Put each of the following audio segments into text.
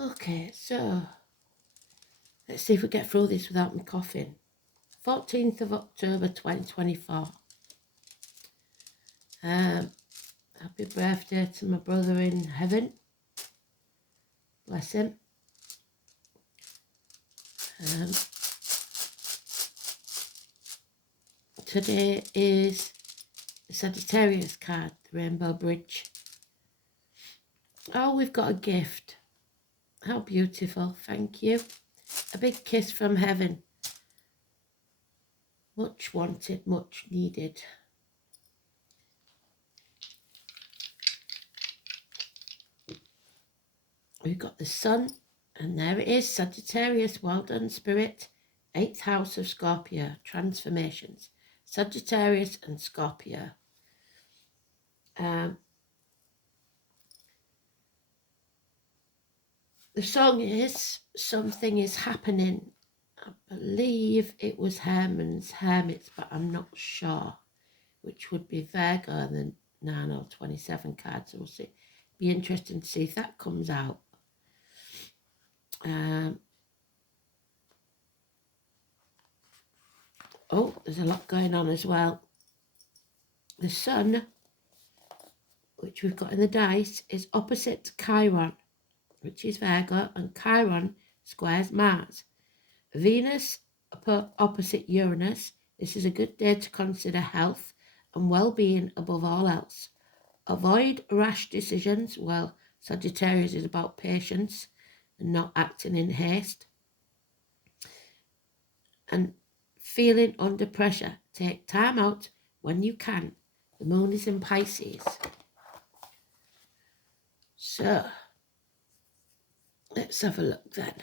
Okay, so let's see if we get through this without me coughing. 14th of October 2024. Happy birthday to my brother in heaven. Bless him. Today is the Sagittarius card, the Rainbow Bridge. Oh, we've got a gift. How beautiful. Thank you. A big kiss from heaven. Much wanted, much needed. We've got the sun, and there it is, Sagittarius. Well done, Spirit. 8th house of Scorpio, transformations. Sagittarius and Scorpio. The song is Something is Happening. I believe it was Herman's Hermits, but I'm not sure, which would be Virgo and the 9 or 27 cards. So we'll see. Be interesting to see if that comes out. Oh, there's a lot going on as well. The sun, which we've got in the dice, is opposite Chiron, which is Virgo, and Chiron squares Mars. Venus opposite Uranus. This is a good day to consider health and well-being above all else. Avoid rash decisions. Well, Sagittarius is about patience and not acting in haste. And feeling under pressure. Take time out when you can. The moon is in Pisces. So, let's have a look then.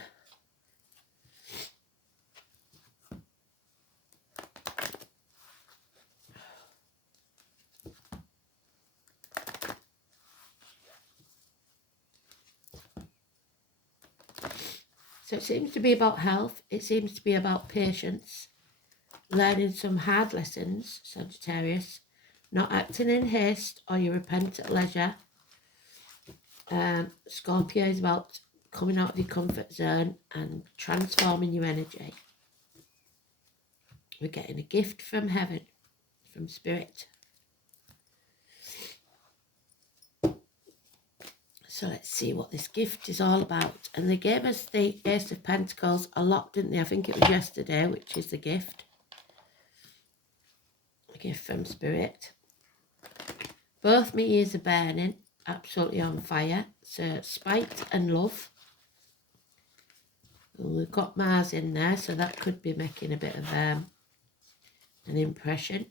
So it seems to be about health. It seems to be about patience. Learning some hard lessons, Sagittarius. Not acting in haste or you repent at leisure. Scorpio is about coming out of your comfort zone and transforming your energy. We're getting a gift from heaven, from Spirit. So let's see what this gift is all about. And they gave us the Ace of Pentacles a lot, didn't they? I think it was yesterday, which is the gift. A gift from Spirit. Both my ears are burning, absolutely on fire. So spite and love. Well, we've got Mars in there, so that could be making a bit of an impression.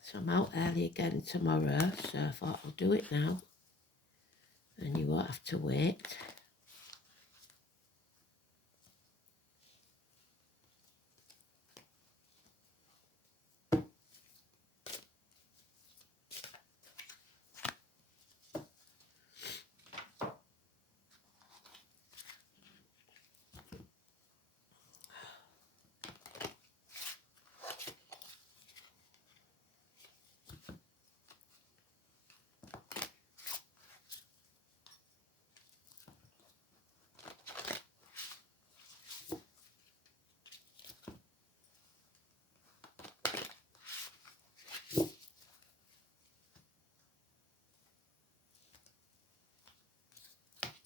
So I'm out early again tomorrow, so I thought I'll do it now. And you won't have to wait.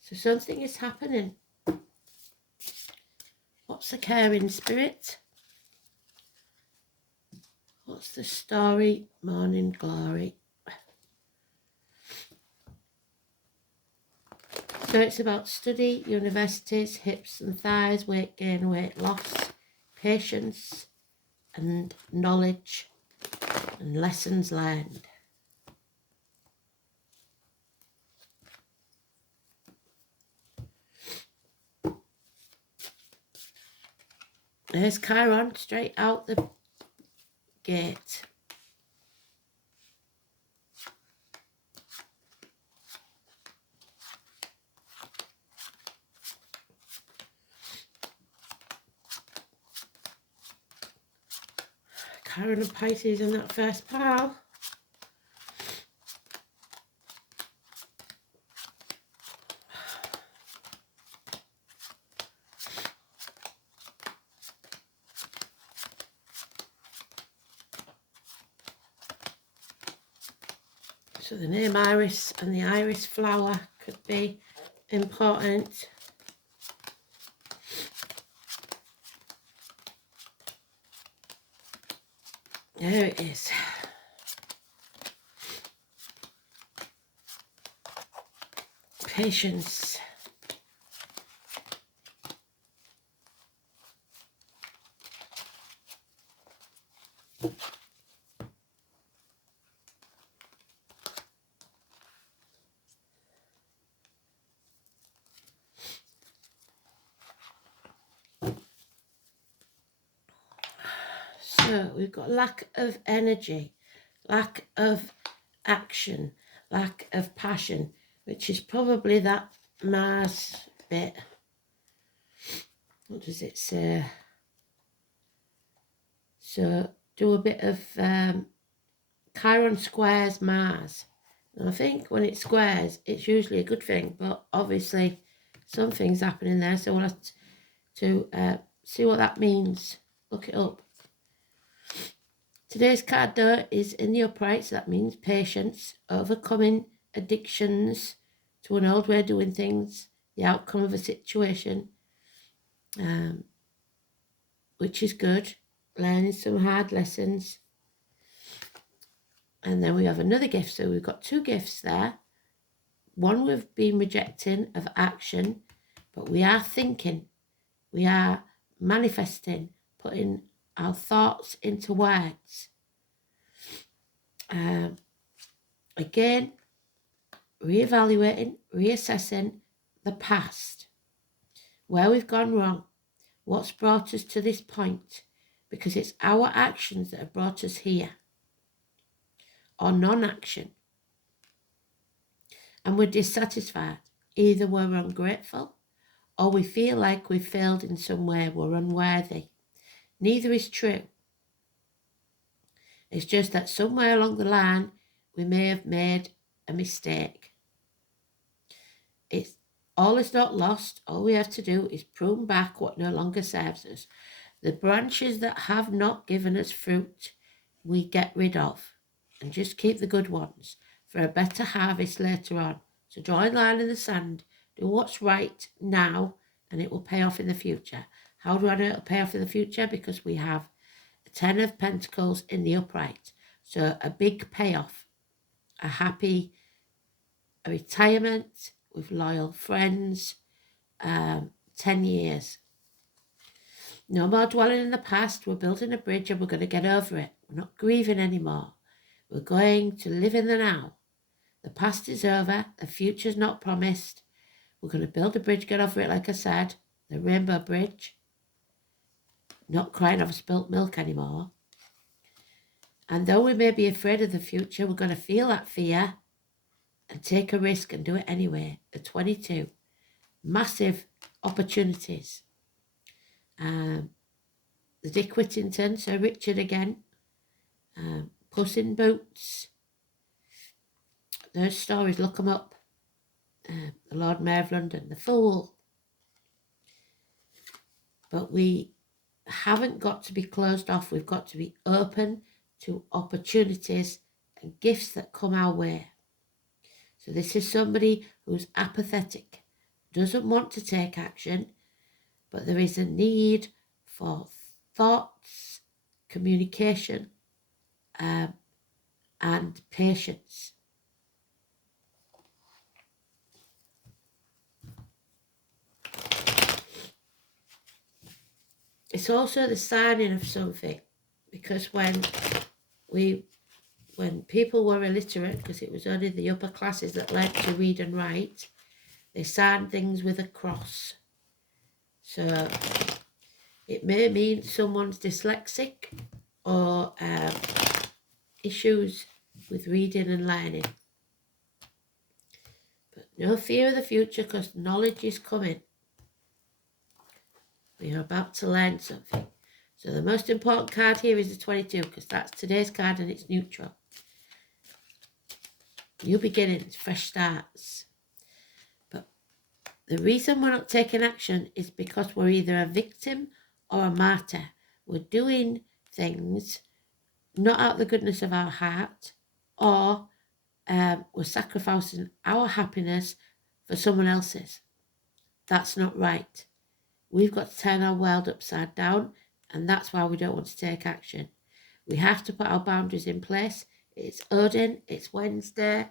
So something is happening. What's the caring spirit? What's the story? Morning glory. So it's about study, universities, hips and thighs, weight gain, weight loss, patience and knowledge and lessons learned. There's Chiron straight out the gate. Chiron and Pisces in that first pile. So the name Iris and the iris flower could be important. There it is. Patience. So we've got lack of energy, lack of action, lack of passion, which is probably that Mars bit. What does it say? So do a bit of Chiron squares Mars. And I think when it squares, it's usually a good thing, but obviously something's happening there, so we'll have to see what that means. Look it up. Today's card though is in the upright, so that means patience, overcoming addictions to an old way of doing things, the outcome of a situation, which is good, learning some hard lessons. And then we have another gift, so we've got two gifts there. One we've been rejecting of action, but we are thinking, we are manifesting, putting our thoughts into words. Again, reevaluating, reassessing the past, where we've gone wrong, what's brought us to this point, because it's our actions that have brought us here, or non-action. And we're dissatisfied. Either we're ungrateful, or we feel like we've failed in some way, we're unworthy. Neither is true. It's just that somewhere along the line, we may have made a mistake. All is not lost. All we have to do is prune back what no longer serves us. The branches that have not given us fruit, we get rid of, and just keep the good ones for a better harvest later on. So draw a line in the sand, do what's right now, and it will pay off in the future. How do I know it'll pay off in the future? Because we have a 10 of Pentacles in the upright. So a big payoff, a happy retirement with loyal friends, 10 years. No more dwelling in the past. We're building a bridge and we're going to get over it. We're not grieving anymore. We're going to live in the now. The past is over. The future's not promised. We're going to build a bridge, get over it, like I said. The Rainbow Bridge. Not crying over spilt milk anymore. And though we may be afraid of the future, we're going to feel that fear and take a risk and do it anyway. The 22. Massive opportunities. The Dick Whittington, Sir Richard again. Puss in Boots. Those stories, look them up. The Lord Mayor of London, The Fool. But we haven't got to be closed off. We've got to be open to opportunities and gifts that come our way. So this is somebody who's apathetic, doesn't want to take action, but there is a need for thoughts, communication, and patience. It's also the signing of something, because when people were illiterate, because it was only the upper classes that learned to read and write, they signed things with a cross. So it may mean someone's dyslexic or issues with reading and learning. But no fear of the future, because knowledge is coming. We are about to learn something. So the most important card here is the 22 because that's today's card and it's neutral. New beginnings, fresh starts. But the reason we're not taking action is because we're either a victim or a martyr. We're doing things not out of the goodness of our heart, or we're sacrificing our happiness for someone else's. That's not right. We've got to turn our world upside down, and that's why we don't want to take action. We have to put our boundaries in place. It's Odin, it's Wednesday.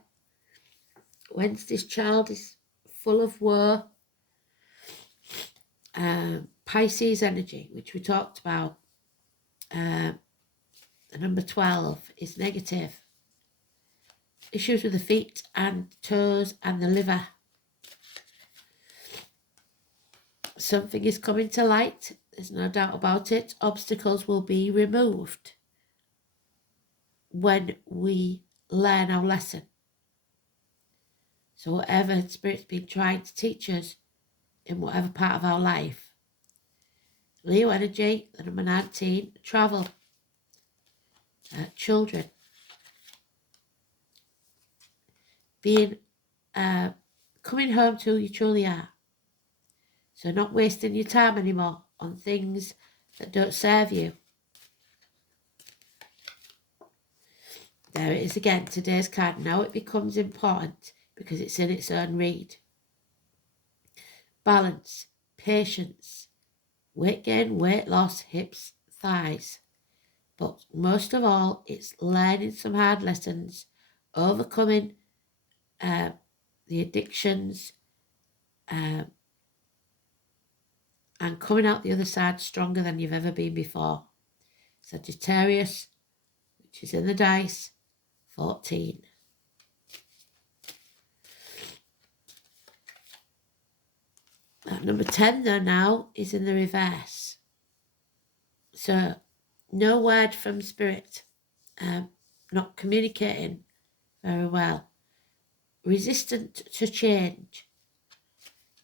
Wednesday's child is full of woe. Pisces energy, which we talked about. The number 12 is negative. Issues with the feet and toes and the liver. Something is coming to light. There's no doubt about it. Obstacles will be removed when we learn our lesson. So whatever Spirit's been trying to teach us in whatever part of our life. Leo energy, the number 19, travel. Children. Being, coming home to who you truly are. So not wasting your time anymore on things that don't serve you. There it is again, today's card. Now it becomes important because it's in its own read. Balance, patience, weight gain, weight loss, hips, thighs. But most of all, it's learning some hard lessons, overcoming the addictions, and coming out the other side stronger than you've ever been before. Sagittarius, which is in the dice, 14. Number 10 though now is in the reverse. So no word from Spirit, not communicating very well. Resistant to change.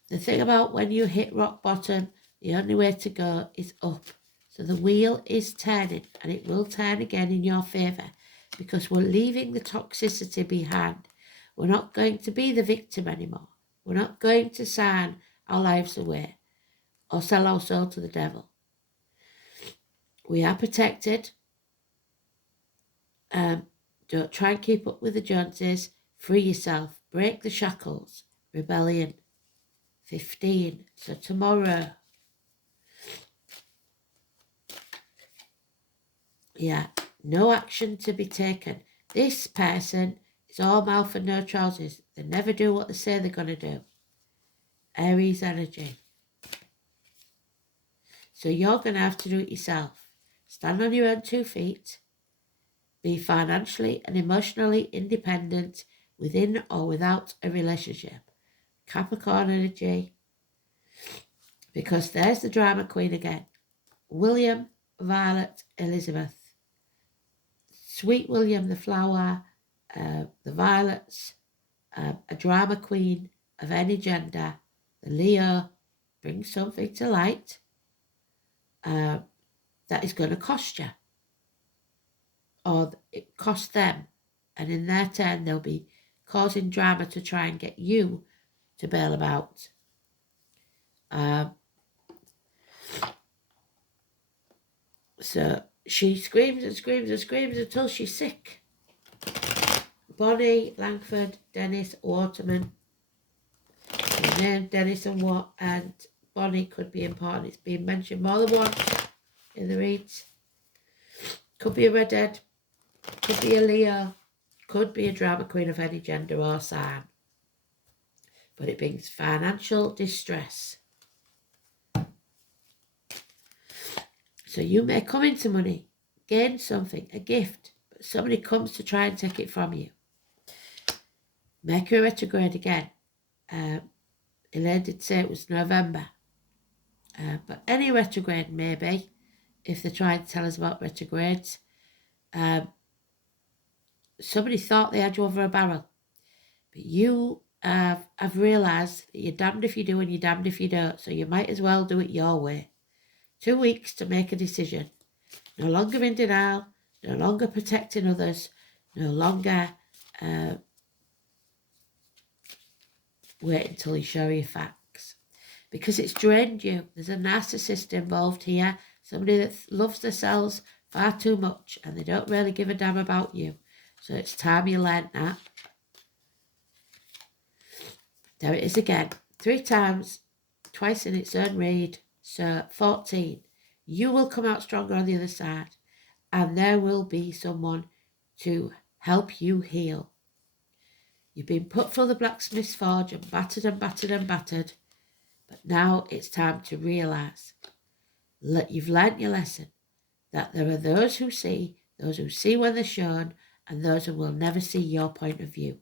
The thing about when you hit rock bottom, the only way to go is up. So the wheel is turning, and it will turn again in your favour because we're leaving the toxicity behind. We're not going to be the victim anymore. We're not going to sign our lives away or sell our soul to the devil. We are protected. Don't try and keep up with the Joneses. Free yourself. Break the shackles. Rebellion. 15. So tomorrow. Yeah. No action to be taken. This person is all mouth and no trousers. They never do what they say they're going to do. Aries energy. So you're going to have to do it yourself. Stand on your own 2 feet. Be financially and emotionally independent within or without a relationship. Capricorn energy. Because there's the drama queen again. William, Violet, Elizabeth. Sweet William, the flower, the violets, a drama queen of any gender. The Leo brings something to light that is going to cost you. Or it costs them. And in their turn, they'll be causing drama to try and get you to bail them out. So she screams and screams and screams until she's sick. Bonnie, Langford, Dennis, Waterman. The name Dennis and Bonnie could be important. It's been mentioned more than once in the reads. Could be a redhead. Could be a Leo. Could be a drama queen of any gender or sign. But it brings financial distress. So you may come into money, gain something, a gift, but somebody comes to try and take it from you. Mercury retrograde again. Elaine did say it was November. But any retrograde maybe, if they're trying to tell us about retrogrades. Somebody thought they had you over a barrel. But you have realised that you're damned if you do and you're damned if you don't. So you might as well do it your way. 2 weeks to make a decision. No longer in denial, no longer protecting others, no longer wait until you show your facts. Because it's drained you. There's a narcissist involved here, somebody that loves themselves far too much and they don't really give a damn about you. So it's time you learned that. There it is again. 3 times, twice in its own read. So 14. You will come out stronger on the other side. And there will be someone to help you heal. You've been put through the blacksmith's forge and battered and battered and battered. But now it's time to realise that you've learnt your lesson. That there are those who see when they're shown, and those who will never see your point of view.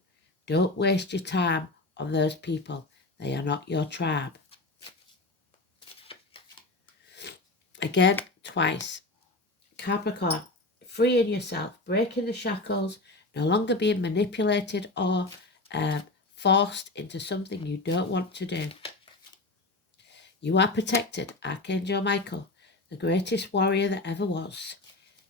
Don't waste your time on those people. They are not your tribe. Again, twice. Capricorn, freeing yourself, breaking the shackles, no longer being manipulated or forced into something you don't want to do. You are protected, Archangel Michael, the greatest warrior that ever was.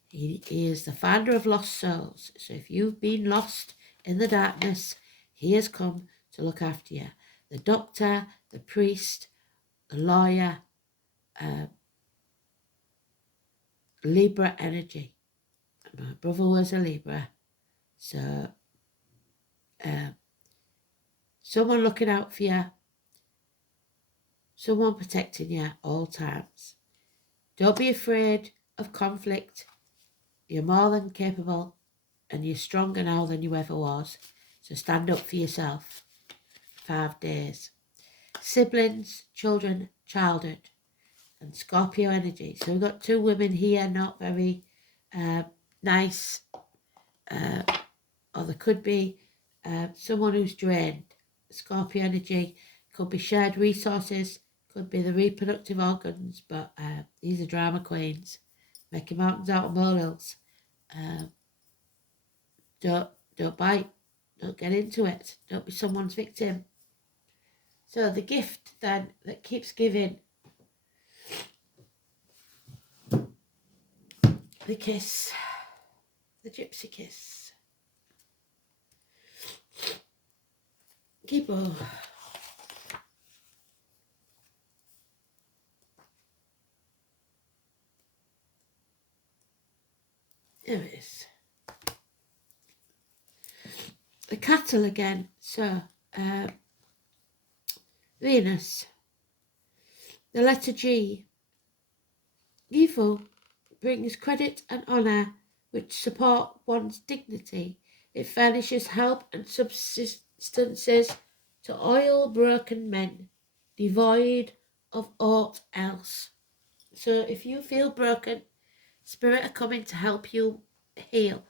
He is the finder of lost souls. So if you've been lost in the darkness, he has come to look after you. The doctor, the priest, the lawyer, Libra energy. My brother was a Libra. So someone looking out for you, someone protecting you at all times. Don't be afraid of conflict. You're more than capable and you're stronger now than you ever was. So stand up for yourself. 5 days. Siblings, children, childhood, and Scorpio energy. So we've got 2 women here, not very nice, or there could be someone who's drained. Scorpio energy could be shared resources, could be the reproductive organs, but these are drama queens, making mountains out of molehills. Don't bite, don't get into it, don't be someone's victim. So the gift then that keeps giving, the kiss, the gypsy kiss. Gibbo. There it is. The cattle again. So, Venus. The letter G. Evil brings credit and honour which support one's dignity. It furnishes help and subsistences to oil-broken men, devoid of aught else. So if you feel broken, spirit are coming to help you heal.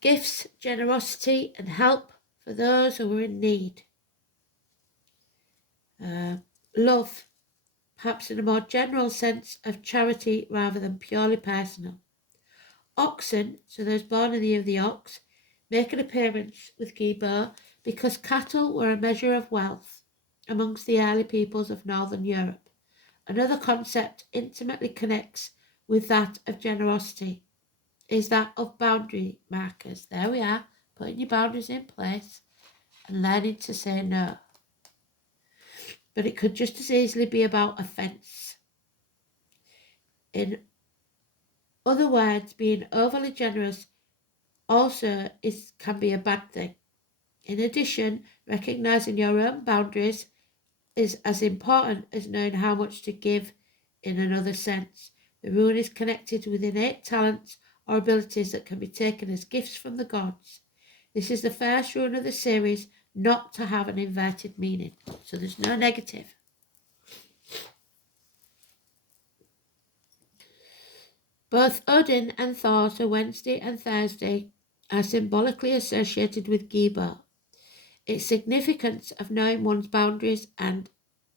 Gifts, generosity and help for those who are in need. Love, perhaps in a more general sense of charity rather than purely personal. Oxen, so those born in the year of the ox, make an appearance with Guibo because cattle were a measure of wealth amongst the early peoples of Northern Europe. Another concept intimately connects with that of generosity is that of boundary markers. There we are, putting your boundaries in place and learning to say no. But it could just as easily be about offence. In other words, being overly generous also can be a bad thing. In addition, recognising your own boundaries is as important as knowing how much to give in another sense. The rune is connected with innate talents or abilities that can be taken as gifts from the gods. This is the first rune of the series not to have an inverted meaning, so there's no negative. Both Odin and Thor, so Wednesday and Thursday, are symbolically associated with Gibo. Its significance of knowing one's boundaries and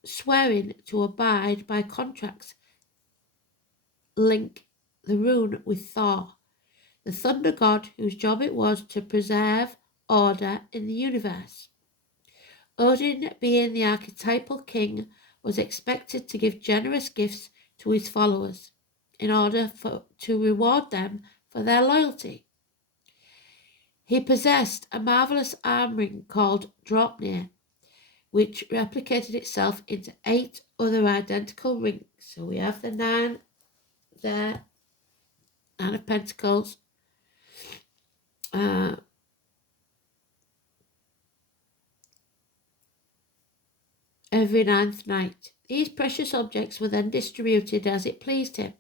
swearing to abide by contracts link the rune with Thor, the thunder god whose job it was to preserve order in the universe. Odin, being the archetypal king, was expected to give generous gifts to his followers in order to reward them for their loyalty. He possessed a marvellous arm ring called Draupnir, which replicated itself into 8 other identical rings. So we have the 9 there, 9 of Pentacles. Every 9th night. These precious objects were then distributed as it pleased him.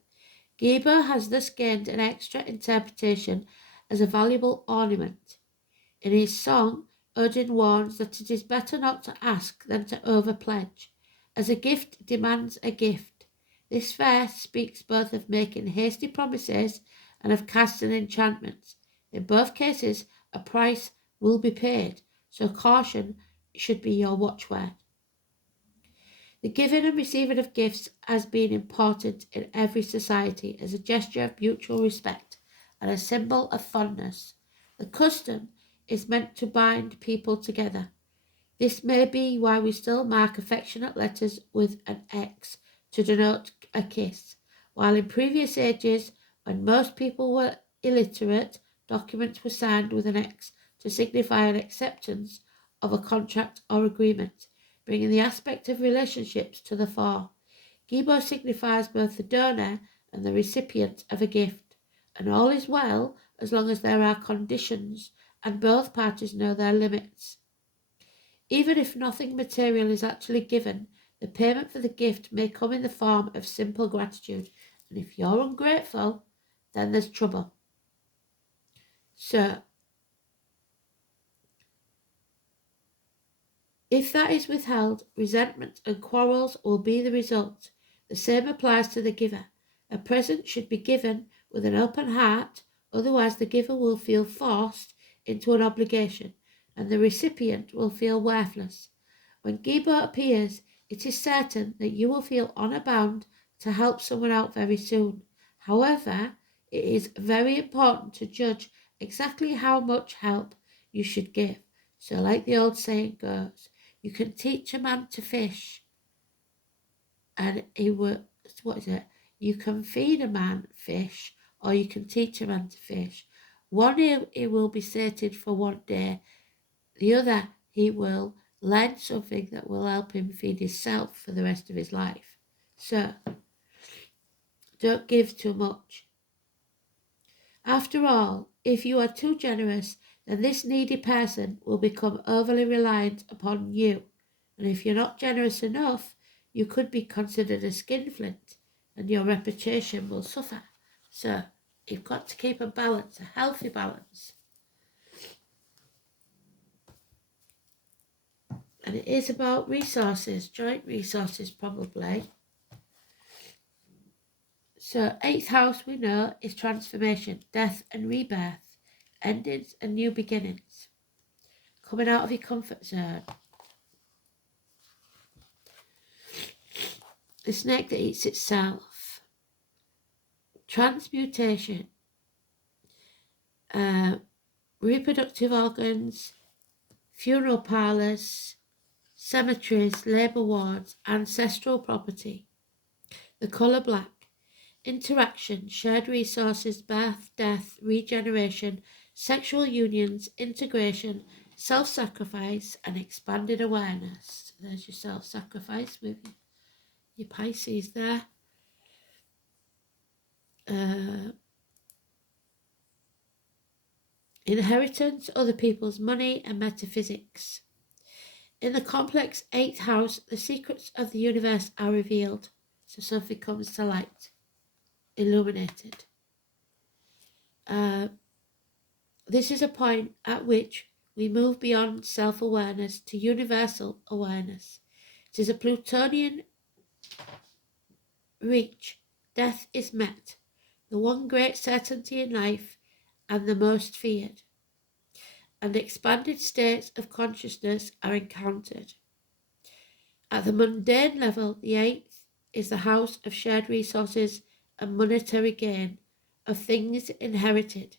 Geber has thus gained an extra interpretation as a valuable ornament. In his song, Odin warns that it is better not to ask than to overpledge, as a gift demands a gift. This verse speaks both of making hasty promises and of casting enchantments. In both cases, a price will be paid, so caution should be your watchword. The giving and receiving of gifts has been important in every society as a gesture of mutual respect and a symbol of fondness. The custom is meant to bind people together. This may be why we still mark affectionate letters with an X to denote a kiss, while in previous ages, when most people were illiterate, documents were signed with an X to signify an acceptance of a contract or agreement, bringing the aspect of relationships to the fore. Gibo signifies both the donor and the recipient of a gift, and all is well as long as there are conditions and both parties know their limits. Even if nothing material is actually given, the payment for the gift may come in the form of simple gratitude, and if you're ungrateful, then there's trouble. So, if that is withheld, resentment and quarrels will be the result. The same applies to the giver. A present should be given with an open heart, otherwise the giver will feel forced into an obligation, and the recipient will feel worthless. When Gibo appears, it is certain that you will feel honour bound to help someone out very soon. However, it is very important to judge exactly how much help you should give. So like the old saying goes, you can teach a man to fish, and he will, you can feed a man fish, or you can teach a man to fish. One, he will be sated for one day. The other, he will learn something that will help him feed himself for the rest of his life. So, don't give too much. After all, if you are too generous, then this needy person will become overly reliant upon you. And if you're not generous enough, you could be considered a skinflint and your reputation will suffer. So, you've got to keep a balance, a healthy balance. And it is about resources, joint resources probably. So 8th house we know is transformation, death and rebirth, endings and new beginnings. Coming out of your comfort zone. The snake that eats itself. Transmutation. Reproductive organs, funeral parlours, cemeteries, labour wards, ancestral property. The colour black. Interaction, shared resources, birth, death, regeneration, sexual unions, integration, self-sacrifice, and expanded awareness. So there's your self-sacrifice with your Pisces there. Inheritance, other people's money, and metaphysics. In the complex 8th house, the secrets of the universe are revealed. So something comes to light, illuminated. This is a point at which we move beyond self-awareness to universal awareness. It is a Plutonian reach. Death is met, the one great certainty in life and the most feared. And expanded states of consciousness are encountered. At the mundane level, the 8th is the house of shared resources and monetary gain, of things inherited.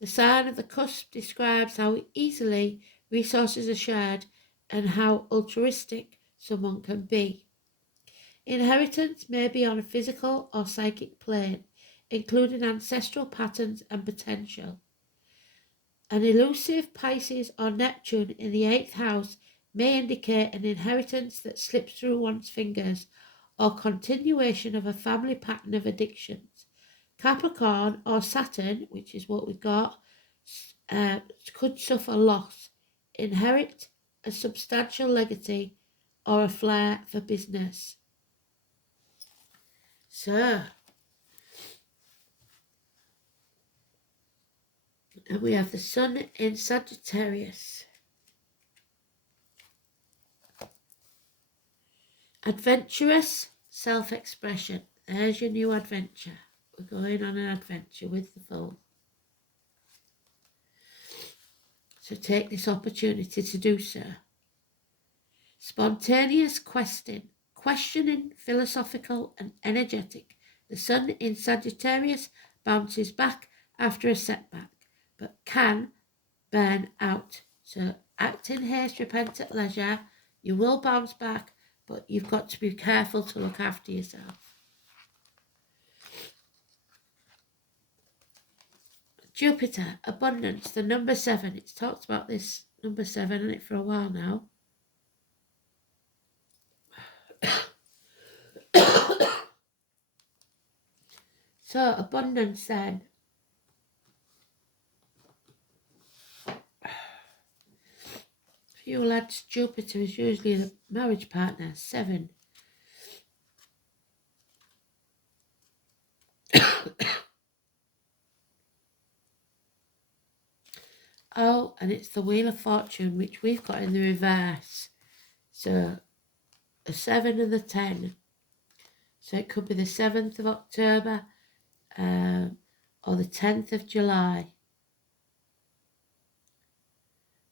The sign of the cusp describes how easily resources are shared and how altruistic someone can be. Inheritance may be on a physical or psychic plane, including ancestral patterns and potential. An elusive Pisces or Neptune in the 8th house may indicate an inheritance that slips through one's fingers or continuation of a family pattern of addictions. Capricorn or Saturn, which is what we've got, could suffer loss, inherit a substantial legacy, or a flair for business. So, and we have the Sun in Sagittarius. Adventurous self-expression. There's your new adventure. We're going on an adventure with the Fool. So take this opportunity to do so. Spontaneous questioning, philosophical and energetic. The Sun in Sagittarius bounces back after a setback, but can burn out. So act in haste, repent at leisure. You will bounce back, but you've got to be careful to look after yourself. Jupiter, abundance, the number 7. It's talked about this number 7 in it for a while now. So, abundance then. For you lads, Jupiter is usually the marriage partner, 7. Oh, and it's the Wheel of Fortune, which we've got in the reverse. So, the 7 and the 10. So it could be the 7th of October or the 10th of July.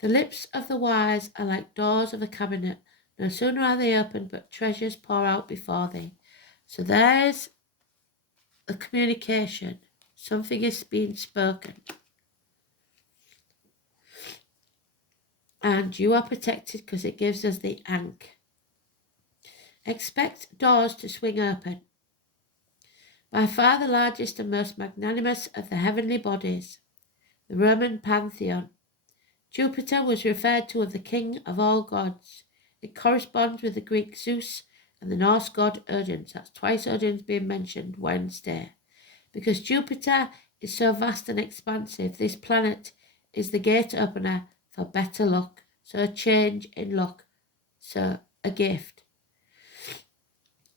The lips of the wise are like doors of a cabinet. No sooner are they opened, but treasures pour out before thee. So there's the communication. Something is being spoken. And you are protected because it gives us the Ankh. Expect doors to swing open. By far the largest and most magnanimous of the heavenly bodies, the Roman pantheon, Jupiter was referred to as the king of all gods. It corresponds with the Greek Zeus and the Norse god Odin. That's twice Odin's being mentioned Wednesday. Because Jupiter is so vast and expansive, this planet is the gate opener for better luck. So a change in luck. So a gift.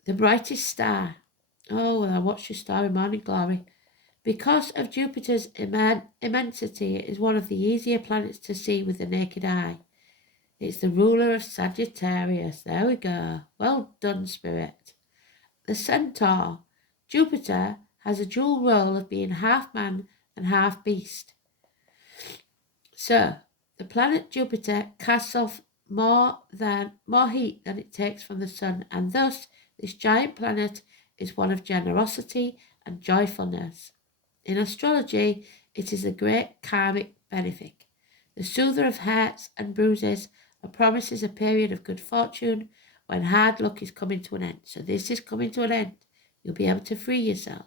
The brightest star. Oh, well, I watched your star in Morning Glory. Because of Jupiter's immensity, it is one of the easier planets to see with the naked eye. It's the ruler of Sagittarius. There we go. Well done, Spirit. The Centaur. Jupiter has a dual role of being half man and half beast. So, the planet Jupiter casts off more heat than it takes from the sun, and thus this giant planet is one of generosity and joyfulness. In astrology, it is a great karmic benefic, the soother of hurts and bruises, and promises a period of good fortune when hard luck is coming to an end. So this is coming to an end. You'll be able to free yourself.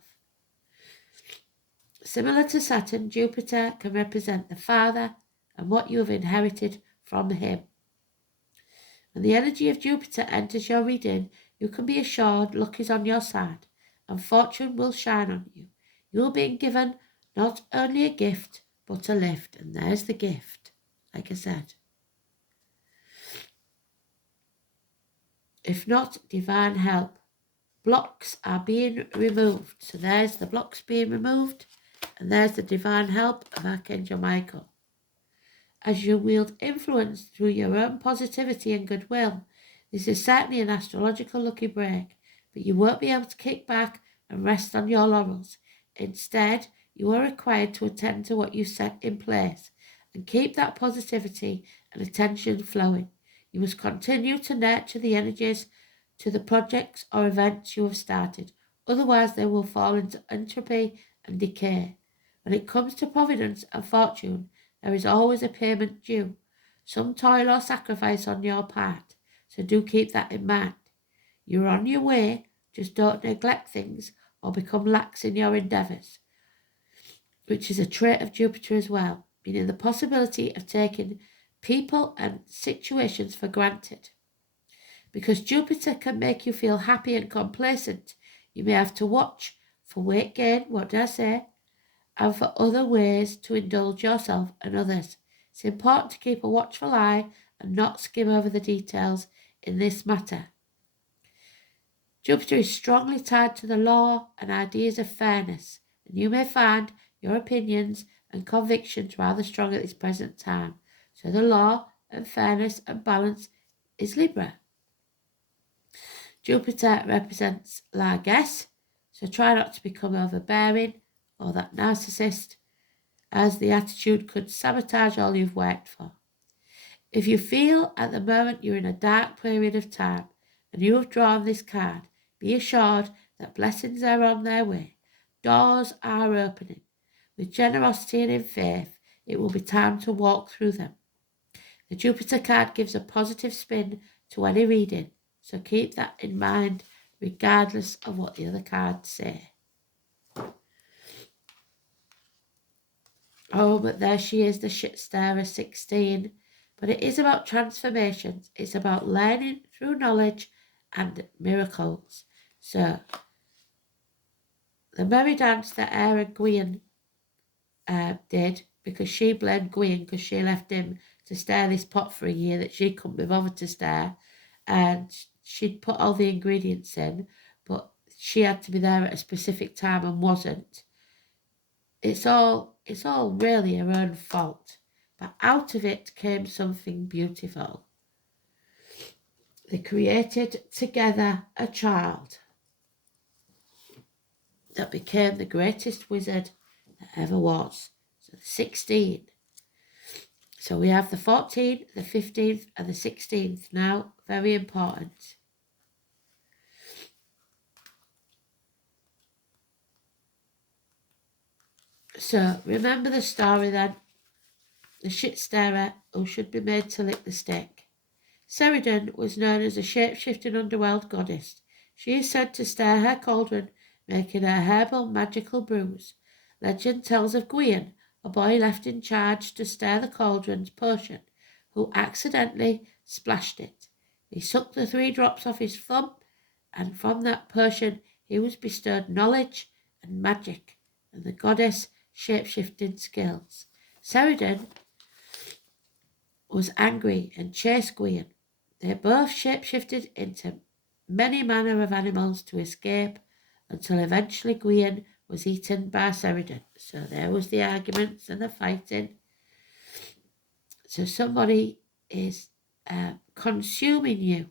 Similar to Saturn, Jupiter can represent the father and what you have inherited from him. When the energy of Jupiter enters your reading, you can be assured luck is on your side and fortune will shine on you. You are being given not only a gift, but a lift. And there's the gift, like I said. If not, divine help. Blocks are being removed. So there's the blocks being removed. And there's the divine help of Archangel Michael. As you wield influence through your own positivity and goodwill, this is certainly an astrological lucky break, but you won't be able to kick back and rest on your laurels. Instead, you are required to attend to what you set in place and keep that positivity and attention flowing. You must continue to nurture the energies to the projects or events you have started. Otherwise, they will fall into entropy and decay. When it comes to providence and fortune, there is always a payment due, some toil or sacrifice on your part, so do keep that in mind. You're on your way, just don't neglect things or become lax in your endeavours, which is a trait of Jupiter as well, meaning the possibility of taking people and situations for granted. Because Jupiter can make you feel happy and complacent, you may have to watch for weight gain, what did I say, and for other ways to indulge yourself and others. It's important to keep a watchful eye and not skim over the details in this matter. Jupiter is strongly tied to the law and ideas of fairness, and you may find your opinions and convictions rather strong at this present time. So the law and fairness and balance is Libra. Jupiter represents largesse, so try not to become overbearing or that narcissist, as the attitude could sabotage all you've worked for. If you feel at the moment you're in a dark period of time and you have drawn this card, be assured that blessings are on their way. Doors are opening. With generosity and in faith, it will be time to walk through them. The Jupiter card gives a positive spin to any reading, so keep that in mind regardless of what the other cards say. Oh, but there she is, the shit starer 16. But it is about transformations. It's about learning through knowledge and miracles. So, the merry dance that Era Gwion did, because she blamed Gwion because she left him to stir this pot for a year that she couldn't be bothered to stir, and she'd put all the ingredients in, but she had to be there at a specific time and wasn't. It's all really her own fault, but out of it came something beautiful. They created together a child that became the greatest wizard that ever was. So 16. So we have the 14th, the 15th and the 16th now. Very important. So remember the story then. The shit starer who should be made to lick the stick. Ceridon was known as a shape-shifting underworld goddess. She is said to stir her cauldron, making her herbal magical brews. Legend tells of Gwion, a boy left in charge to stir the cauldron's potion, who accidentally splashed it. He sucked the 3 drops off his thumb, and from that potion he was bestowed knowledge and magic, and the goddess shape-shifting skills. Ceridon was angry and chased Gwion. They both shape-shifted into many manner of animals to escape, until eventually Gwion was eaten by Ceridon. So there was the arguments and the fighting. So somebody is consuming you.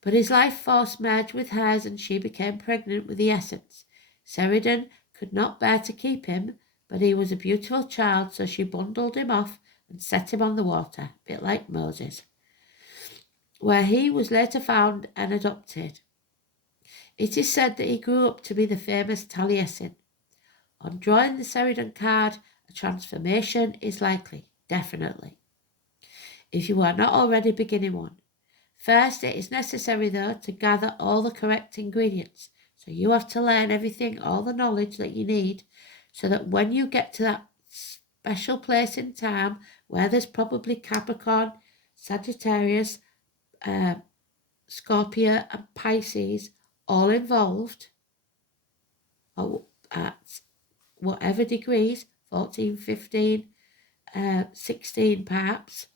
But his life force merged with hers and she became pregnant with the essence. Ceridon could not bear to keep him, but he was a beautiful child, so she bundled him off and set him on the water, a bit like Moses, where he was later found and adopted. It is said that he grew up to be the famous Taliesin. On drawing the Ceridon card, a transformation is likely, definitely, if you are not already beginning one. First, it is necessary, though, to gather all the correct ingredients. So you have to learn everything, all the knowledge that you need, so that when you get to that special place in time where there's probably Capricorn, Sagittarius, Scorpio and Pisces all involved, or at whatever degrees, 14, 15, 16 perhaps.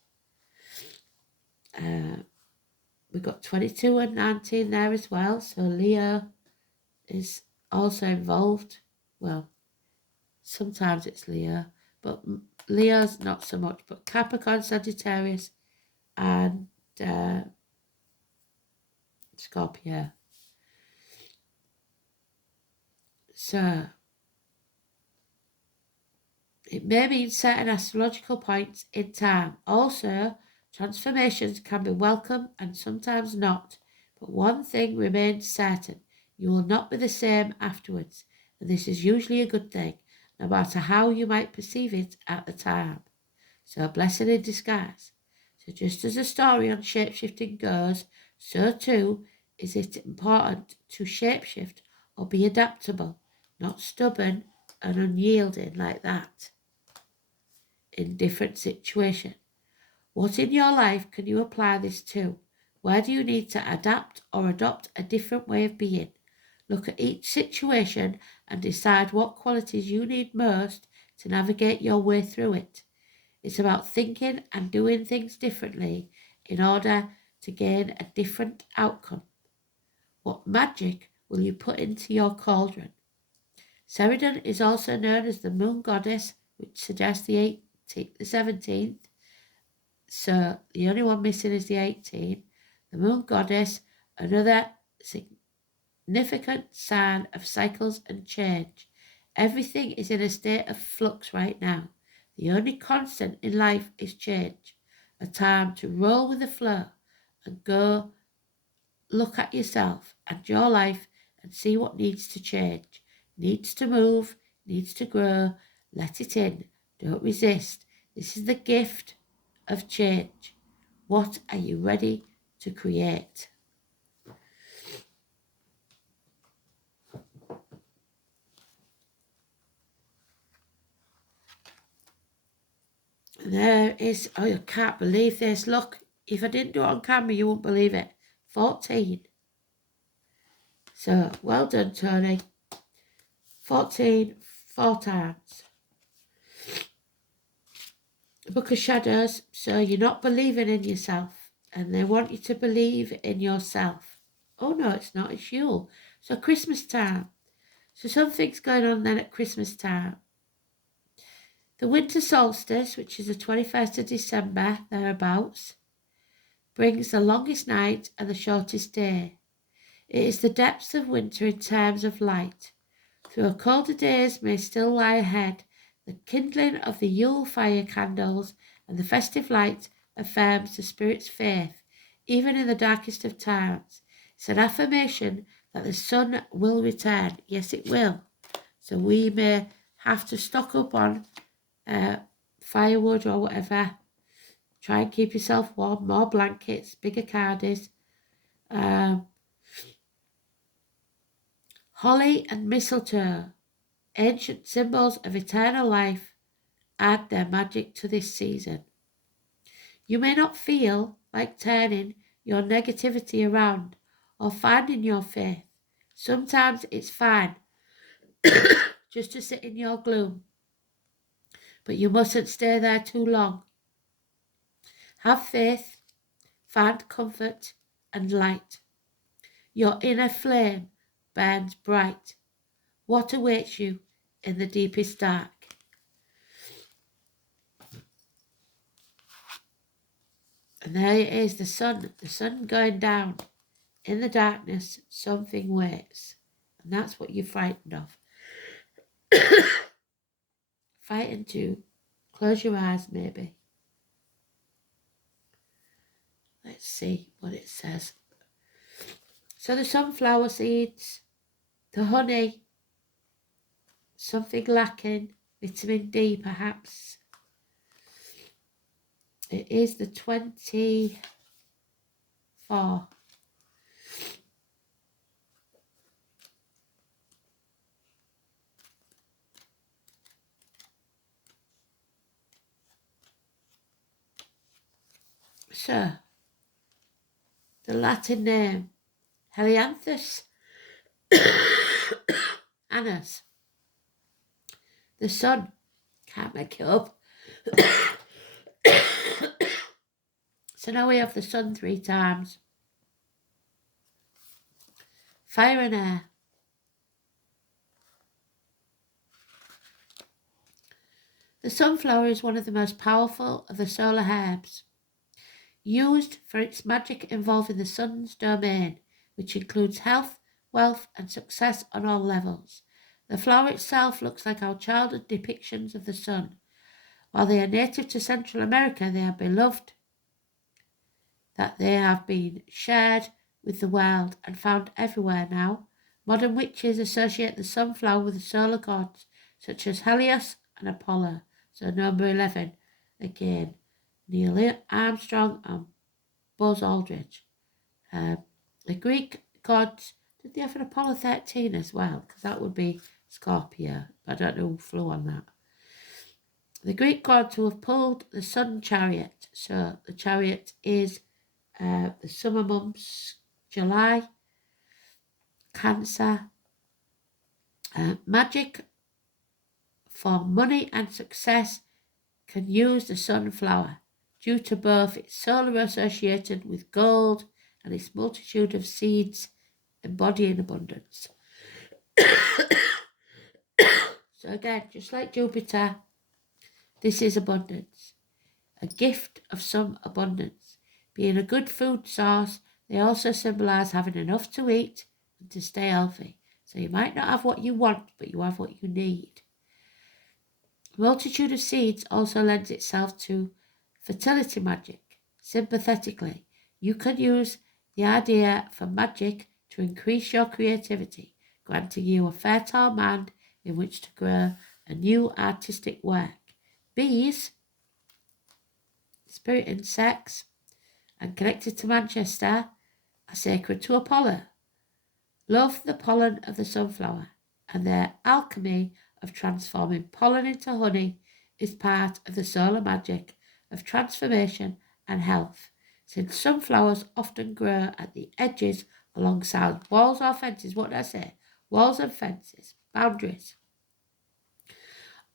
We've got 22 and 19 there as well, so Leo is also involved. Well, sometimes it's Leo, but Leo's not so much, but Capricorn, Sagittarius and Scorpio. So it may mean certain astrological points in time. Also, transformations can be welcome and sometimes not, but one thing remains certain: you will not be the same afterwards. and this is usually a good thing, no matter how you might perceive it at the time. So a blessing in disguise. So just as a story on shapeshifting goes, so too is it important to shapeshift or be adaptable, not stubborn and unyielding like that in different situations. What in your life can you apply this to? Where do you need to adapt or adopt a different way of being? Look at each situation and decide what qualities you need most to navigate your way through it. It's about thinking and doing things differently in order to gain a different outcome. What magic will you put into your cauldron? Ceridon is also known as the moon goddess, which suggests the 17th. So the only one missing is the 18th. The moon goddess, another significant sign of cycles and change. Everything is in a state of flux right now. The only constant in life is change. A time to roll with the flow and go look at yourself and your life and see what needs to change, needs to move, needs to grow. Let it in. Don't resist. This is the gift of change. What are you ready to create? There is, oh, you can't believe this. Look, if I didn't do it on camera, you wouldn't believe it. 14. So, well done, Tony. 14, 4 times. The Book of Shadows, so you're not believing in yourself, and they want you to believe in yourself. Oh, no, it's not, it's Yule. So, Christmas time. So, something's going on then at Christmas time. The winter solstice, which is the 21st of December, thereabouts, brings the longest night and the shortest day. It is the depths of winter in terms of light. Though colder days may still lie ahead, the kindling of the Yule fire candles and the festive light affirms the spirit's faith, even in the darkest of times. It's an affirmation that the sun will return. Yes, it will. So we may have to stock up on firewood or whatever. Try and keep yourself warm, more blankets, bigger cardies. Holly and mistletoe, ancient symbols of eternal life, add their magic to this season. You may not feel like turning your negativity around or finding your faith. Sometimes it's fine just to sit in your gloom, but you mustn't stay there too long. Have faith, find comfort and light. Your inner flame burns bright. What awaits you in the deepest dark? And there it is, the sun going down. In the darkness, something waits. And that's what you're frightened of. Frightened to close your eyes, maybe. Let's see what it says. So the sunflower seeds, the honey, something lacking, vitamin D perhaps. It is the 24. So, the Latin name, Helianthus anus. The sun, can't make it up. So now we have the sun 3 times. Fire and air. The sunflower is one of the most powerful of the solar herbs, used for its magic involving the sun's domain, which includes health, wealth, and success on all levels. The flower itself looks like our childhood depictions of the sun. While they are native to Central America, they are beloved, that they have been shared with the world and found everywhere now. Modern witches associate the sunflower with the solar gods, such as Helios and Apollo. So number 11, again, Neil Armstrong and Buzz Aldrin. The Greek gods, did they have an Apollo 13 as well? Because that would be Scorpio. I don't know who flew on that. The Greek gods who have pulled the sun chariot. So the chariot is the summer months, July, Cancer. Magic for money and success can use the sunflower due to both its solar associated with gold and its multitude of seeds embodying abundance. So again, just like Jupiter, this is abundance, a gift of some abundance. Being a good food source, they also symbolise having enough to eat and to stay healthy. So you might not have what you want, but you have what you need. A multitude of seeds also lends itself to fertility magic. Sympathetically, you can use the idea for magic to increase your creativity, granting you a fertile mind in which to grow a new artistic work. Bees, spirit insects, and connected to Manchester, are sacred to Apollo. Love the pollen of the sunflower, and their alchemy of transforming pollen into honey is part of the solar magic of transformation and health, since sunflowers often grow at the edges alongside walls or fences. What did I say? Walls and fences, boundaries,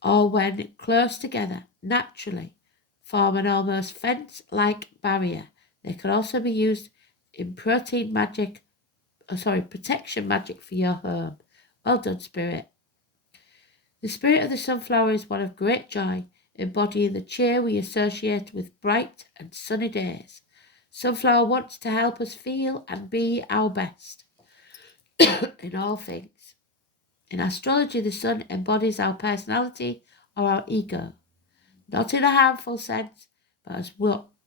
or when close together, naturally form an almost fence-like barrier. They can also be used in protection magic for your home. Well done, Spirit. The spirit of the sunflower is one of great joy, embodying the cheer we associate with bright and sunny days. Sunflower wants to help us feel and be our best in all things. In astrology, the sun embodies our personality or our ego, not in a harmful sense, but as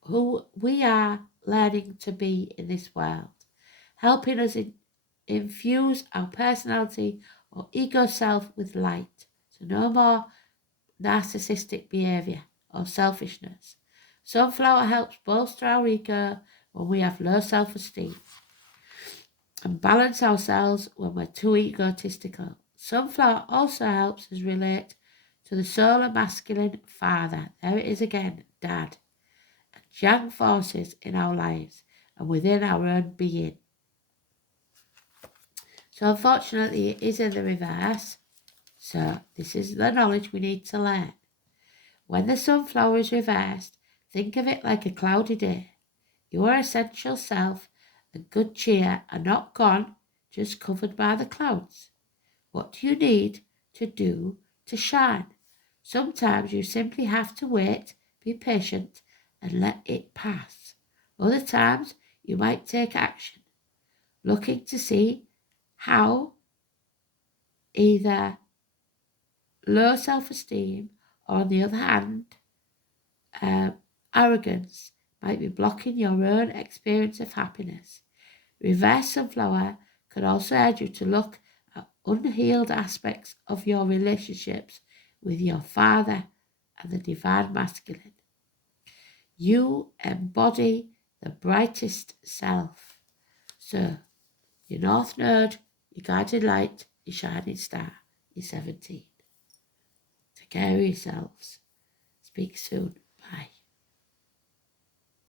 who we are learning to be in this world, helping us infuse our personality or ego self with light. So no more narcissistic behaviour or selfishness. Sunflower helps bolster our ego when we have low self-esteem and balance ourselves when we're too egotistical. Sunflower also helps us relate to the solar masculine father. There it is again, dad. And yang forces in our lives and within our own being. So unfortunately it is in the reverse. So this is the knowledge we need to learn. When the sunflower is reversed, think of it like a cloudy day. Your essential self and good cheer are not gone, just covered by the clouds. What do you need to do to shine? Sometimes you simply have to wait, be patient, and let it pass. Other times you might take action, looking to see how either low self-esteem or, on the other hand, arrogance might be blocking your own experience of happiness. Reverse sunflower can also urge you to look at unhealed aspects of your relationships with your father and the divine masculine. You embody the brightest self. So, your North Node, your guiding light, your shining star, your 17. Take care of yourselves. Speak soon. Bye.